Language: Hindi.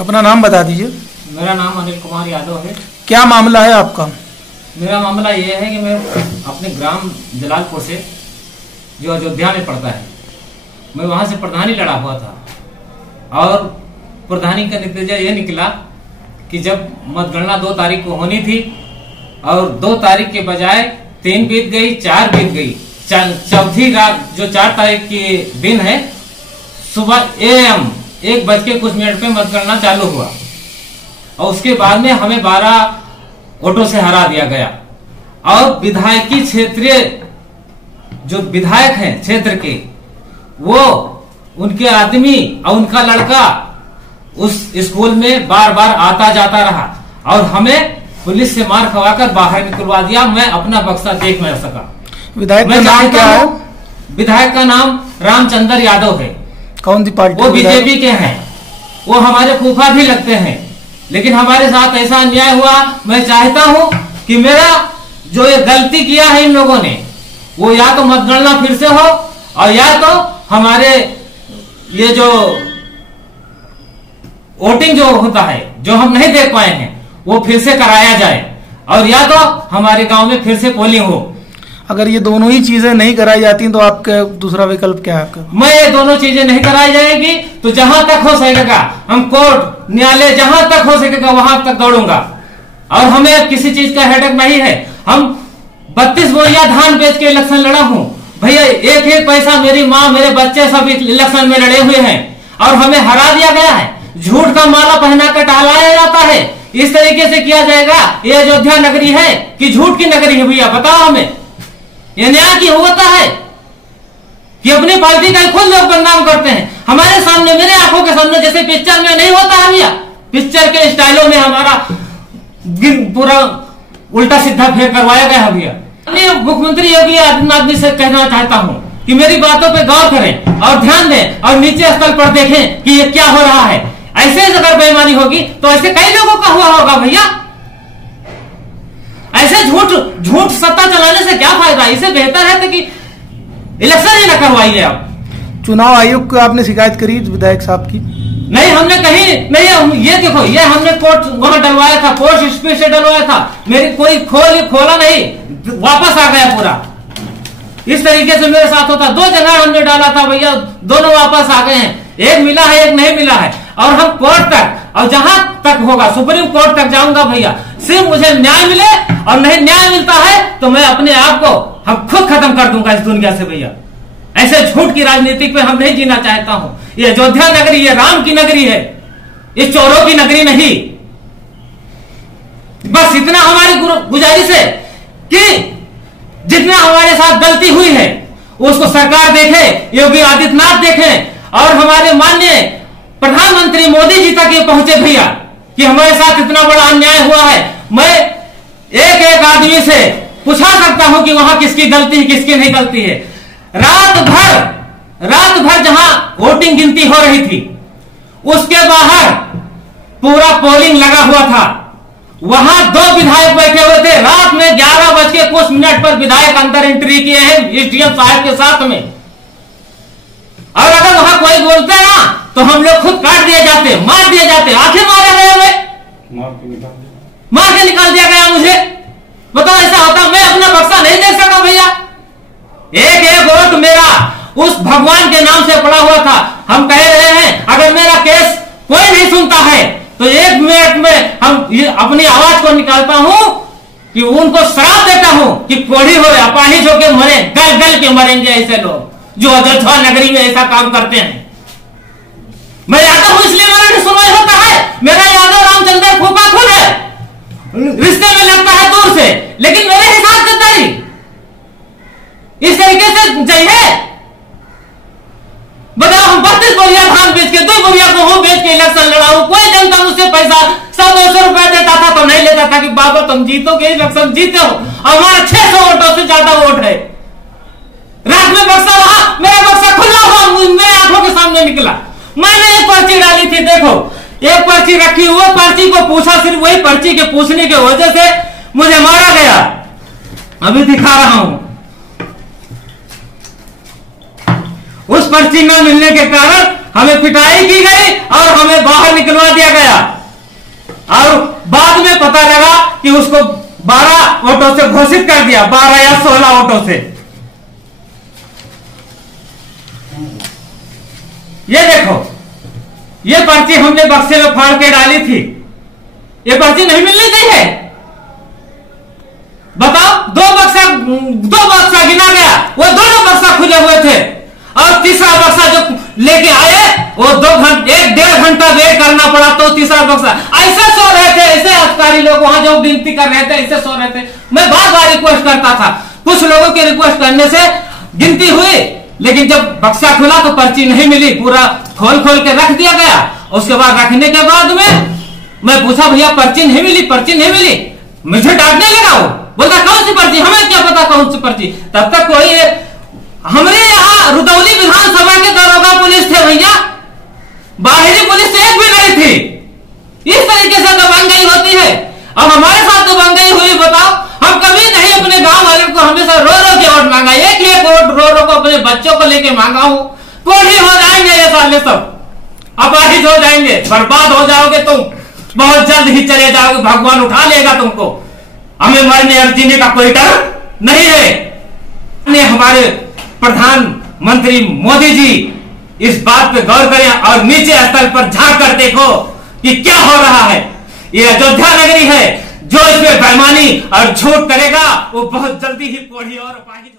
अपना नाम बता दीजिए। मेरा नाम अनिल कुमार यादव है। क्या मामला है आपका? मेरा मामला ये है कि मैं अपने ग्राम जलालपुर से, जो अयोध्या में पड़ता है, मैं वहां से प्रधानी लड़ा हुआ था और प्रधानी का नतीजा ये निकला कि जब मतगणना 2 तारीख को होनी थी और 2 तारीख के बजाय 3 बीत गई, 4 बीत गई, चौथी रात जो 4 तारीख की दिन है, सुबह AM 1:00 पे मतगणना चालू हुआ और उसके बाद में हमें 12 वोटों से हरा दिया गया। और विधायकी क्षेत्रीय जो विधायक हैं क्षेत्र के, वो उनके आदमी और उनका लड़का उस स्कूल में बार बार आता जाता रहा और हमें पुलिस से मार खवाकर बाहर निकलवा दिया। मैं अपना बक्सा देख नहीं सका। विधायक का नाम क्या है? विधायक का नाम रामचंद्र यादव है। कौन सी पार्टी? वो बीजेपी के हैं, वो हमारे फूफा भी लगते हैं, लेकिन हमारे साथ ऐसा अन्याय हुआ। मैं चाहता हूं कि मेरा जो ये गलती किया है इन लोगों ने, वो या तो मतगणना फिर से हो और या तो हमारे ये जो वोटिंग जो होता है, जो हम नहीं देख पाए हैं, वो फिर से कराया जाए और या तो हमारे गांव में फिर से पोलिंग हो। अगर ये दोनों ही चीजें नहीं कराई जाती तो आपका दूसरा विकल्प क्या है आपका? मैं ये दोनों चीजें नहीं कराई जाएगी तो जहां तक हो सकेगा हम कोर्ट न्यायालय जहां तक हो सकेगा वहां तक दौड़ूंगा। और हमें किसी चीज का हेडेक नहीं है। हम 32 बोरिया धान बेच के इलेक्शन लड़ा हूं भैया। एक पैसा मेरी माँ मेरे बच्चे सब इलेक्शन में लड़े हुए हैं और हमें हरा दिया गया है। झूठ का माला पहना कर टहलाया जाता है। इस तरीके से किया जाएगा? ये अयोध्या नगरी है कि झूठ की नगरी है भैया? बताओ हमें। ये न्याय की होता है कि अपनी पार्टी का खुद लोग बदनाम करते हैं हमारे सामने, मेरे आंखों के सामने, जैसे पिक्चर में नहीं होता है भैया। पिक्चर के स्टाइलों में हमारा पूरा उल्टा सीधा फेर करवाया गया है भैया। मुख्यमंत्री योगी आदित्यनाथ जी से कहना चाहता हूं कि मेरी बातों पे गौर करें और ध्यान दें और नीचे स्थल पर देखें कि ये क्या हो रहा है। ऐसे अगर बेईमानी होगी तो ऐसे कई लोगों का हुआ होगा भैया। ऐसे झूठ सत्ता चलाने से क्या फायदा? इससे बेहतर है कि इलेक्शन ही न करवाइए आप। चुनाव आयोग को आपने शिकायत करी विधायक साहब की? नहीं, हमने कहीं नहीं। ये देखो, ये हमने कोर्ट वहां डलवाया था, पोस्ट स्पीड से डलवाया था। मेरी कोई खोला नहीं, वापस आ गया पूरा। इस तरीके से मेरे साथ होता। 2 जगह हमने डाला था भैया, दोनों वापस आ गए हैं। एक मिला है, एक नहीं मिला है। और हम कोर्ट तक, और जहां तक होगा सुप्रीम कोर्ट तक जाऊंगा भैया। सिर्फ मुझे न्याय मिले और नहीं न्याय मिलता है तो मैं अपने आप को हम खुद खत्म कर दूंगा इस दुनिया से भैया। ऐसे झूठ की राजनीति पे हम नहीं जीना चाहता हूं। ये अयोध्या नगरी, ये राम की नगरी है, इस चोरों की नगरी नहीं। बस इतना हमारी गुजारिश है कि जितना हमारे साथ गलती हुई है उसको सरकार देखे, योगी आदित्यनाथ देखे और हमारे माननीय प्रधानमंत्री मोदी जी तक ये पहुंचे भैया कि हमारे साथ इतना बड़ा अन्याय हुआ है। मैं एक आदमी से पूछा सकता हूं कि वहां किसकी गलती है, किसकी नहीं गलती है। रात भर जहां वोटिंग गिनती हो रही थी उसके बाहर पूरा पोलिंग लगा हुआ था। वहां 2 विधायक बैठे हुए थे। रात में 11:00 पर विधायक अंदर एंट्री किए हैं SDM साहब के साथ में। और अगर वहां कोई बोलता है ना तो हम लोग खुद काट दिए जाते, मार दिए जाते। आंखें मारे गए हुए, मार के निकाल दिया गया मुझे। बताओ ऐसा होता? मैं अपना बक्सा नहीं देख सका भैया। एक वोट मेरा उस भगवान के नाम से पड़ा हुआ था। हम कह रहे हैं अगर मेरा केस कोई नहीं सुनता है तो 1 मिनट में हम अपनी आवाज को निकालता हूं कि उनको श्राप देता हूं कि कोढ़ी हो, अपाहिज होकर मरे, गल गल के मरेंगे ऐसे लोग जो अयोध्या नगरी में ऐसा काम करते हैं। मैं यादव हूं इसलिए मेरा नहीं सुनवाई होता है। मेरा यादव रामचंद्र फूफा खुद है, रिश्ते में लगता है दूर से, लेकिन मेरे हिसाब से नहीं। इस तरीके से चाहिए? बताओ, हम 32 बोरिया धान बेच के 2 बोरिया गेहूं बेच के इलेक्शन लड़ा हूं। कोई जनता मुझसे पैसा 100-200 रुपया देता था तो नहीं लेता था कि बाबा तुम जीतोगे, इलेक्शन जीते हो। हमारा 600 वोटों से ज्यादा वोट है। रात में बक्सा रहा, मेरा बक्सा खुला हुआ मेरे आंखों के सामने निकला। मैंने एक पर्ची डाली थी, देखो एक पर्ची रखी, वो पर्ची को पूछा, सिर्फ वही पर्ची के पूछने की वजह से मुझे मारा गया। अभी दिखा रहा हूं। उस पर्ची न मिलने के कारण हमें पिटाई की गई और हमें बाहर निकलवा दिया गया। और बाद में पता लगा कि उसको 12 वोटों से घोषित कर दिया, 12 या 16 वोटों से। ये देखो, ये पर्ची हमने बक्से में फाड़ के डाली थी, ये पर्ची नहीं मिलनी चाहिए। बताओ, दो बक्सा गिना गया, वो दोनों बक्सा खुले हुए थे, और तीसरा बक्सा जो लेके आए वो 1.5 घंटा वेट करना पड़ा, तो तीसरा बक्सा ऐसे सो रहे थे, ऐसे अधिकारी लोग वहां जो गिनती कर रहे थे ऐसे सो रहे थे। मैं बार बार रिक्वेस्ट करता था, कुछ लोगों के रिक्वेस्ट करने से गिनती हुई, लेकिन जब बक्सा खुला तो पर्ची नहीं मिली, पूरा खोल के रख दिया गया। उसके बाद रखने के बाद में मैं पूछा, भैया पर्ची नहीं मिली, पर्ची नहीं मिली। मुझे डांटने लगा, वो बोलता कौन सी पर्ची, हमें क्या पता कौन सी पर्ची। तब तक कोई हमरे यहाँ रुदौली विधानसभा के दरोगा पुलिस थे भैया, बाहरी पुलिस एक भी नहीं थी। इस तरीके से दबंगई होती है। अब हमारे साथ दबंगई हुई, बताओ। हम कभी नहीं अपने गांव वालों को हमेशा रो के वोट मांगा, एक वोट रो को अपने बच्चों को लेके मांगा हूं। कोढ़ी हो जाएंगे ये साले सब, अपाहिज हो जाएंगे, बर्बाद हो जाओगे तुम, बहुत जल्द ही चले जाओगे, भगवान उठा लेगा तुमको। हमें मरने और जीने का कोई डर नहीं है। हमारे प्रधानमंत्री मोदी जी इस बात पे गौर करें और नीचे स्तर पर झांक कर देखो कि क्या हो रहा है। ये अयोध्या नगरी है, जो इसमें बेईमानी और झूठ करेगा वो बहुत जल्दी ही कोढ़ी और अपाहिज